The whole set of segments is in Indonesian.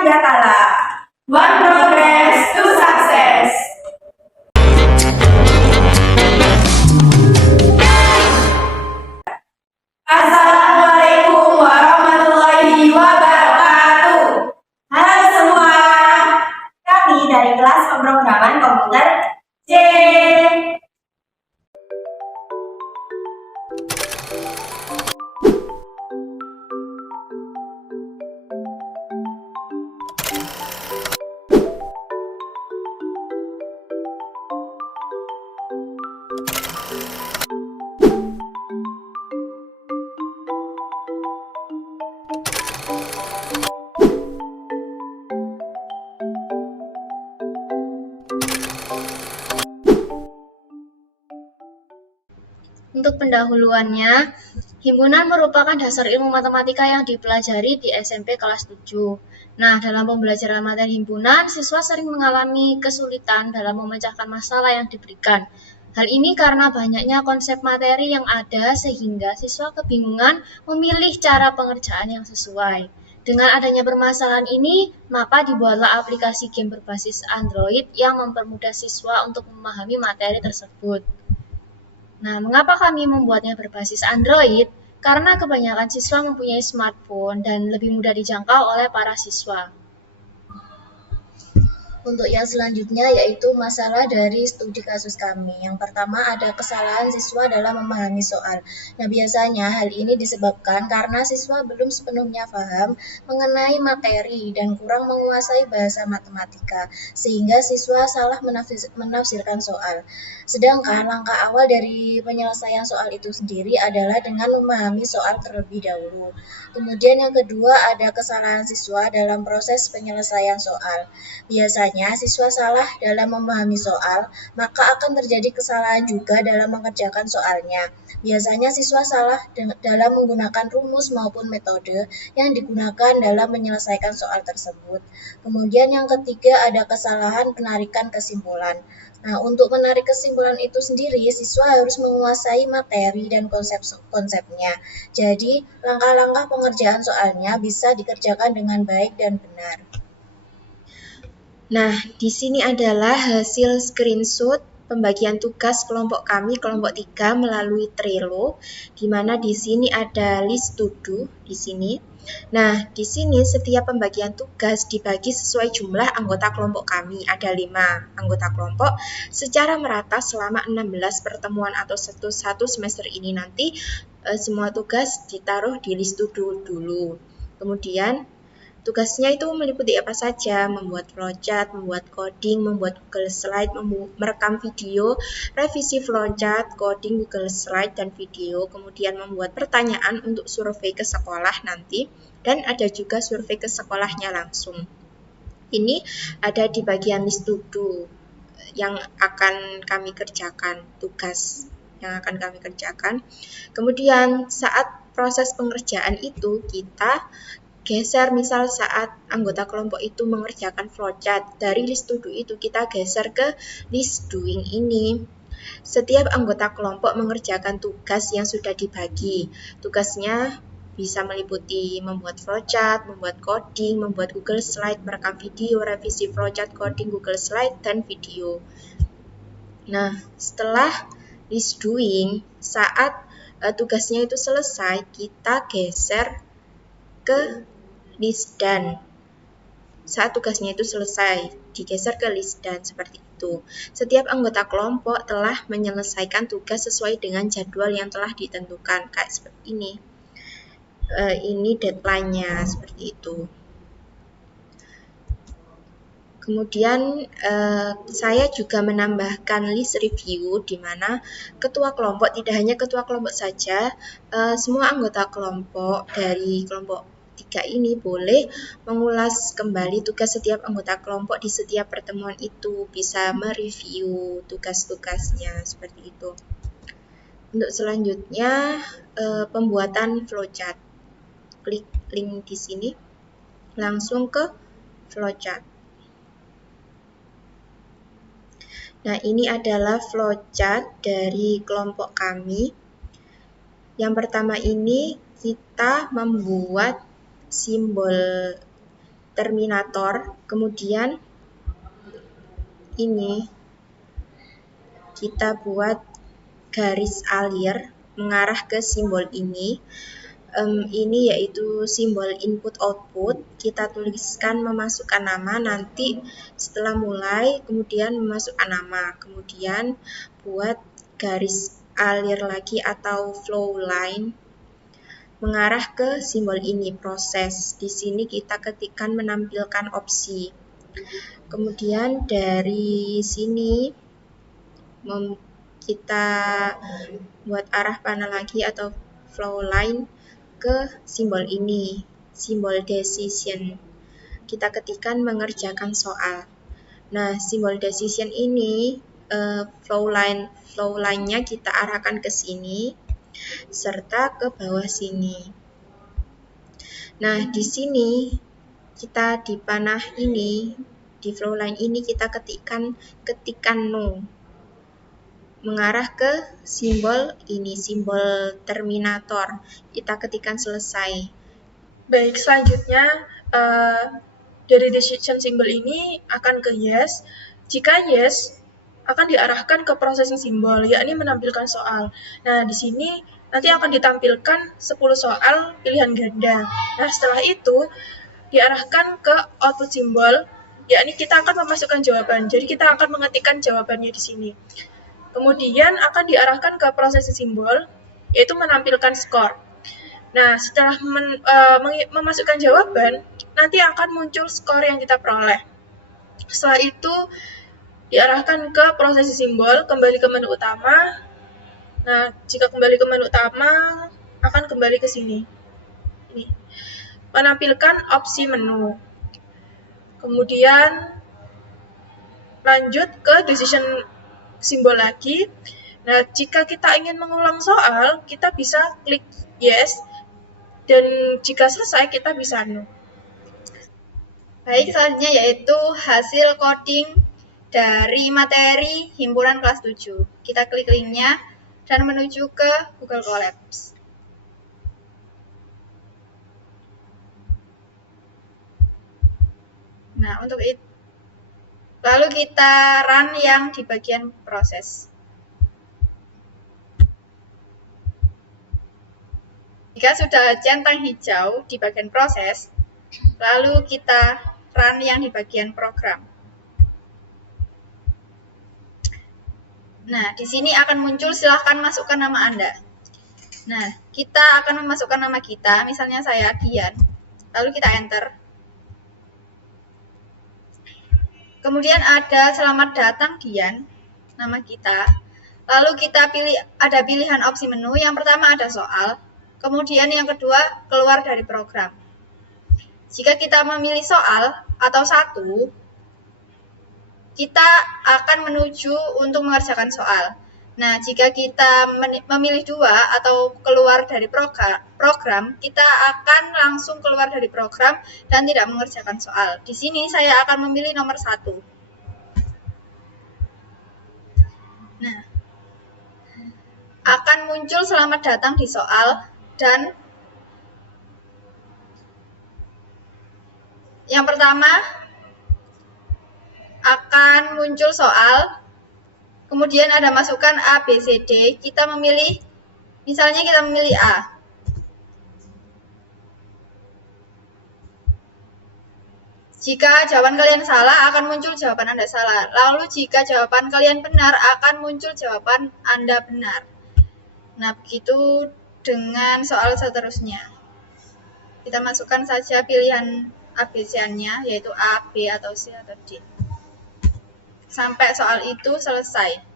Manjatala. One progress to success. Assalamualaikum warahmatullahi wabarakatuh. Halo semua, kami dari kelas pemrograman komputer C. Untuk pendahuluannya, himpunan merupakan dasar ilmu matematika yang dipelajari di SMP kelas 7. Nah, dalam pembelajaran materi himpunan, siswa sering mengalami kesulitan dalam memecahkan masalah yang diberikan. Hal ini karena banyaknya konsep materi yang ada sehingga siswa kebingungan memilih cara pengerjaan yang sesuai. Dengan adanya permasalahan ini, maka dibuatlah aplikasi game berbasis Android yang mempermudah siswa untuk memahami materi tersebut. Nah, mengapa kami membuatnya berbasis Android? Karena kebanyakan siswa mempunyai smartphone dan lebih mudah dijangkau oleh para siswa. Untuk yang selanjutnya yaitu masalah dari studi kasus kami. Yang pertama ada kesalahan siswa dalam memahami soal. Nah, biasanya hal ini disebabkan karena siswa belum sepenuhnya paham mengenai materi dan kurang menguasai bahasa matematika, sehingga siswa salah menafsirkan soal. Sedangkan langkah awal dari penyelesaian soal itu sendiri adalah dengan memahami soal terlebih dahulu. Kemudian yang kedua ada kesalahan siswa dalam proses penyelesaian soal. Biasanya siswa salah dalam memahami soal, maka akan terjadi kesalahan juga dalam mengerjakan soalnya. Biasanya siswa salah dalam menggunakan rumus maupun metode yang digunakan dalam menyelesaikan soal tersebut. Kemudian yang ketiga ada kesalahan penarikan kesimpulan. Nah, untuk menarik kesimpulan itu sendiri, siswa harus menguasai materi dan konsep-konsepnya. Jadi, langkah-langkah pengerjaan soalnya bisa dikerjakan dengan baik dan benar. Nah, di sini adalah hasil screenshot pembagian tugas kelompok kami, kelompok 3 melalui Trello, di mana di sini ada list to do di sini. Nah, di sini setiap pembagian tugas dibagi sesuai jumlah anggota kelompok kami. Ada 5 anggota kelompok secara merata selama 16 pertemuan atau satu semester ini nanti semua tugas ditaruh di list to do dulu. Kemudian tugasnya itu meliputi apa saja, membuat flowchart, membuat coding, membuat Google Slide, merekam video, revisi flowchart, coding Google Slide, dan video, kemudian membuat pertanyaan untuk survei ke sekolah nanti, dan ada juga survei ke sekolahnya langsung. Ini ada di bagian list to do yang akan kami kerjakan, tugas yang akan kami kerjakan. Kemudian saat proses pengerjaan itu kita geser, misal saat anggota kelompok itu mengerjakan flowchart, dari list to do itu kita geser ke list doing ini. Setiap anggota kelompok mengerjakan tugas yang sudah dibagi. Tugasnya bisa meliputi membuat flowchart, membuat coding, membuat Google Slide, merekam video, revisi flowchart, coding, Google Slide, dan video. Nah, setelah list doing, saat tugasnya itu selesai, kita geser ke list done. Saat tugasnya itu selesai, digeser ke list done seperti itu. Setiap anggota kelompok telah menyelesaikan tugas sesuai dengan jadwal yang telah ditentukan, kayak seperti ini. Ini deadline-nya seperti itu. Kemudian saya juga menambahkan list review di mana ketua kelompok, tidak hanya ketua kelompok saja, semua anggota kelompok dari kelompok 3 ini boleh mengulas kembali tugas setiap anggota kelompok di setiap pertemuan itu, bisa mereview tugas-tugasnya seperti itu. Untuk selanjutnya pembuatan flowchart. Klik link di sini, langsung ke flowchart. Nah, ini adalah flowchart dari kelompok kami. Yang pertama ini kita membuat simbol terminator, kemudian ini kita buat garis alir mengarah ke simbol ini. Ini yaitu simbol input output. Kita tuliskan memasukkan nama, nanti setelah mulai kemudian memasukkan nama, kemudian buat garis alir lagi atau flow line mengarah ke simbol ini, proses. Di sini kita ketikkan menampilkan opsi. Kemudian dari sini kita buat arah panah lagi atau flow line ke simbol ini, simbol decision. Kita ketikkan mengerjakan soal. Nah, simbol decision ini flow line-nya kita arahkan ke sini serta ke bawah sini. Nah, di sini kita di panah ini, di flow line ini kita ketikkan no mengarah ke simbol ini, simbol terminator. Kita ketikkan selesai. Baik, selanjutnya dari decision symbol ini akan ke yes. Jika yes, akan diarahkan ke processing simbol, yakni menampilkan soal. Nah, di sini nanti akan ditampilkan 10 soal pilihan ganda. Nah, setelah itu diarahkan ke output simbol, yakni kita akan memasukkan jawaban. Jadi kita akan mengetikkan jawabannya di sini. Kemudian akan diarahkan ke processing simbol, yaitu menampilkan skor. Nah, setelah memasukkan jawaban, nanti akan muncul skor yang kita peroleh. Setelah itu, diarahkan ke prosesi simbol, kembali ke menu utama. Nah, jika kembali ke menu utama, akan kembali ke sini. Ini. Menampilkan opsi menu. Kemudian, lanjut ke decision simbol lagi. Nah, jika kita ingin mengulang soal, kita bisa klik yes, dan jika selesai, kita bisa no. Baik, selanjutnya yaitu hasil coding dari materi himpunan kelas 7. Kita klik linknya dan menuju ke Google Colabs. Nah, untuk itu, lalu kita run yang di bagian proses. Jika sudah centang hijau di bagian proses, lalu kita run yang di bagian program. Nah, di sini akan muncul silahkan masukkan nama Anda. Nah, kita akan memasukkan nama kita, misalnya saya Dian, lalu kita enter. Kemudian ada selamat datang Dian, nama kita. Lalu kita pilih, ada pilihan opsi menu. Yang pertama ada soal, kemudian yang kedua keluar dari program. Jika kita memilih soal atau satu, kita akan menuju untuk mengerjakan soal. Nah, jika kita memilih dua atau keluar dari program, kita akan langsung keluar dari program dan tidak mengerjakan soal. Di sini saya akan memilih nomor 1. Nah, akan muncul selamat datang di soal dan yang pertama akan muncul soal, kemudian ada masukan A, B, C, D. Kita memilih, misalnya kita memilih A. Jika jawaban kalian salah, akan muncul jawaban Anda salah. Lalu jika jawaban kalian benar, akan muncul jawaban Anda benar. Nah, begitu dengan soal seterusnya. Kita masukkan saja pilihan ABC-nya, yaitu A, B, atau C, atau D. Sampai soal itu selesai.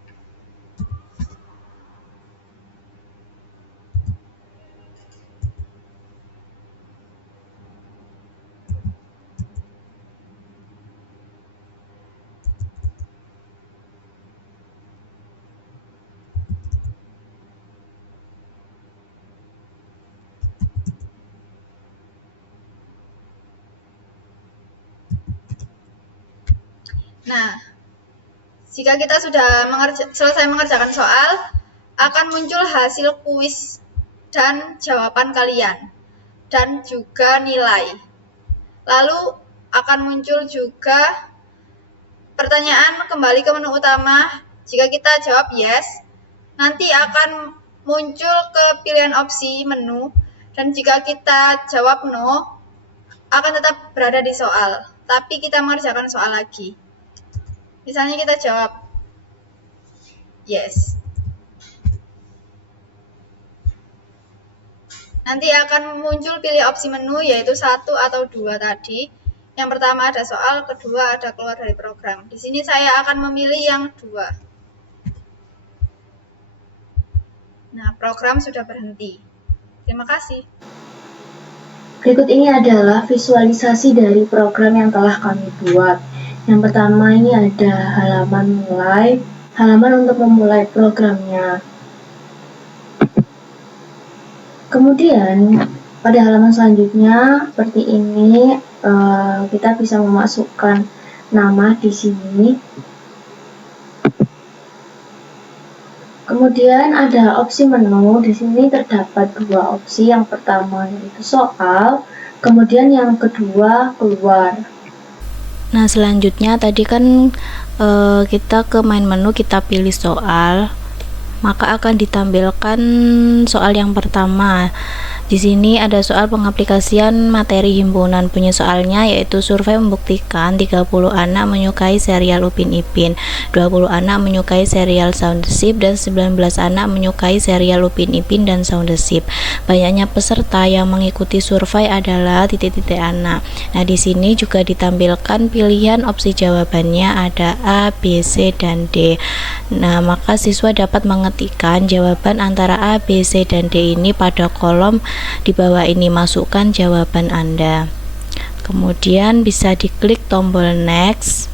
Nah, jika kita sudah selesai mengerjakan soal, akan muncul hasil kuis dan jawaban kalian, dan juga nilai. Lalu akan muncul juga pertanyaan kembali ke menu utama. Jika kita jawab yes, nanti akan muncul ke pilihan opsi menu, dan jika kita jawab no, akan tetap berada di soal, tapi kita mengerjakan soal lagi. Misalnya kita jawab yes, nanti akan muncul pilih opsi menu, yaitu 1 atau 2 tadi. Yang pertama ada soal, kedua ada keluar dari program. Di sini saya akan memilih yang 2. Nah, program sudah berhenti. Terima kasih. Berikut ini adalah visualisasi dari program yang telah kami buat. Yang pertama ini ada halaman mulai, halaman untuk memulai programnya. Kemudian pada halaman selanjutnya seperti ini kita bisa memasukkan nama di sini. Kemudian ada opsi menu. Di sini terdapat 2 opsi. Yang pertama yaitu soal, kemudian yang kedua keluar. Nah, selanjutnya tadi kan kita ke main menu, kita pilih soal, maka akan ditampilkan soal yang pertama. Di sini ada soal pengaplikasian materi himpunan. Punya soalnya yaitu survei membuktikan 30 anak menyukai serial Upin Ipin, 20 anak menyukai serial Soundship, dan 19 anak menyukai serial Upin Ipin dan Soundship. Banyaknya peserta yang mengikuti survei adalah titik-titik anak. Nah, di sini juga ditampilkan pilihan opsi jawabannya, ada A, B, C, dan D. Nah, maka siswa dapat mengetikkan jawaban antara A, B, C, dan D ini pada kolom di bawah ini. Masukkan jawaban Anda. Kemudian bisa diklik tombol next.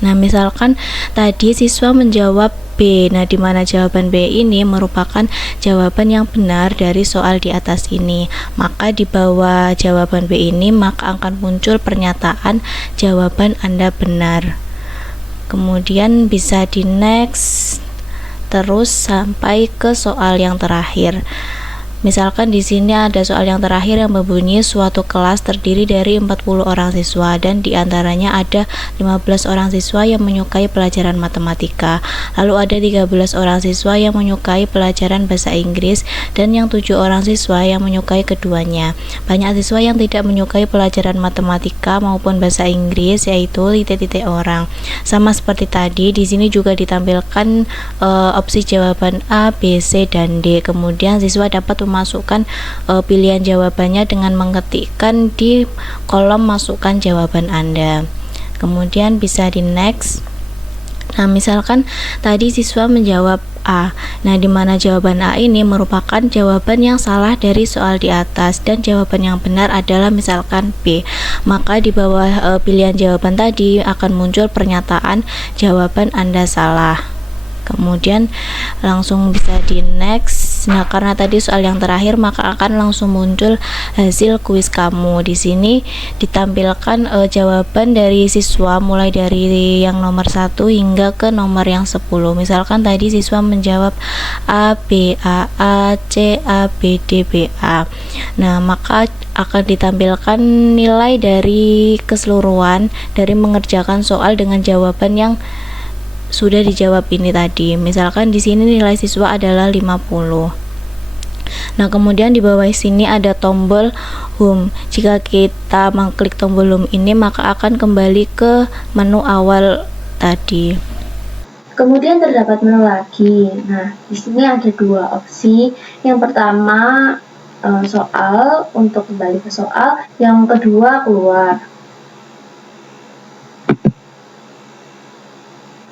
Nah, misalkan tadi siswa menjawab B. Nah, di mana jawaban B ini merupakan jawaban yang benar dari soal di atas ini. Maka di bawah jawaban B ini maka akan muncul pernyataan jawaban Anda benar. Kemudian bisa di next terus sampai ke soal yang terakhir. Misalkan di sini ada soal yang terakhir yang berbunyi suatu kelas terdiri dari 40 orang siswa dan diantaranya ada 15 orang siswa yang menyukai pelajaran matematika, lalu ada 13 orang siswa yang menyukai pelajaran bahasa Inggris, dan yang 7 orang siswa yang menyukai keduanya. Banyak siswa yang tidak menyukai pelajaran matematika maupun bahasa Inggris, yaitu titik-titik orang. Sama seperti tadi, di sini juga ditampilkan opsi jawaban A, B, C, dan D. Kemudian siswa dapat memasukkan pilihan jawabannya dengan mengetikkan di kolom masukkan jawaban Anda. Kemudian bisa di next. Nah, misalkan tadi siswa menjawab A. Nah, di mana jawaban A ini merupakan jawaban yang salah dari soal di atas dan jawaban yang benar adalah misalkan B. Maka di bawah pilihan jawaban tadi akan muncul pernyataan jawaban Anda salah. Kemudian langsung bisa di next. Nah, karena tadi soal yang terakhir maka akan langsung muncul hasil kuis kamu. Di sini ditampilkan jawaban dari siswa mulai dari yang nomor 1 hingga ke nomor yang 10. Misalkan tadi siswa menjawab A, B, A, A, C, A, B, D, B, A. Nah, maka akan ditampilkan nilai dari keseluruhan dari mengerjakan soal dengan jawaban yang sudah dijawab ini tadi. Misalkan di sini nilai siswa adalah 50. Nah, kemudian di bawah sini ada tombol home. Jika kita mengklik tombol home ini maka akan kembali ke menu awal tadi. Kemudian terdapat menu lagi. Nah, di sini ada 2 opsi. Yang pertama soal, untuk kembali ke soal. Yang kedua keluar.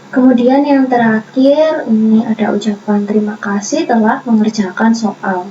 Kemudian yang terakhir ini ada ucapan terima kasih telah mengerjakan soal.